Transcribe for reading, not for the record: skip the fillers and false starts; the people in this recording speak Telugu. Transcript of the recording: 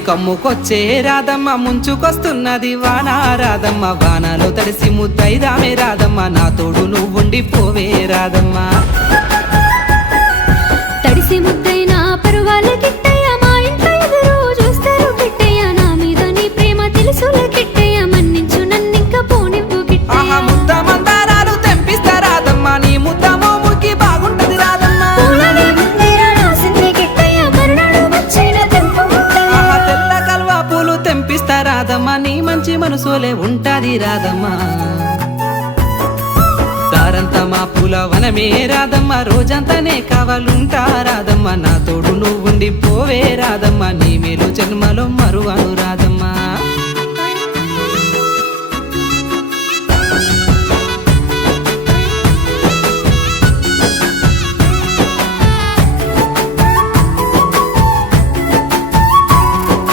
కమ్ముకొచ్చే రాధమ్మ ముంచుకొస్తున్నది వాన రాధమ్మ వానలో తడిసి ముద్దైదామే రాధమ్మ నా తోడు నువ్వుండి పోవే రాధమ్మ తడిసి ముద్దైనా పరువాల కిట్టయ్య మా ఇంట్లో ఎదురు చూస్తారు కిట్టయ్య నా మీద నీ ప్రేమ తెలుసులే కిట్టయ్య మన్నించు నన్నింక పోనివ్వు కిట్టయ్య ముద్ద మందారాలు తెంపిస్తా రాధమ్మ నీ ముద్ద మోముకి బాగుంటది రాధమ్మ తెల్ల కల్వా పూలు తెంపిస్తా రాధమ్మ నీ మంచి మనసులే ఉంటాది రాధమ్మ దారంతా మా పూల వనమే రాధమ్మ రోజంతానే కావాలుంటా రాధమ్మ నా తోడు నువ్వుండి పోవే రాధమ్మ నీ మేలు జన్మలో మరువను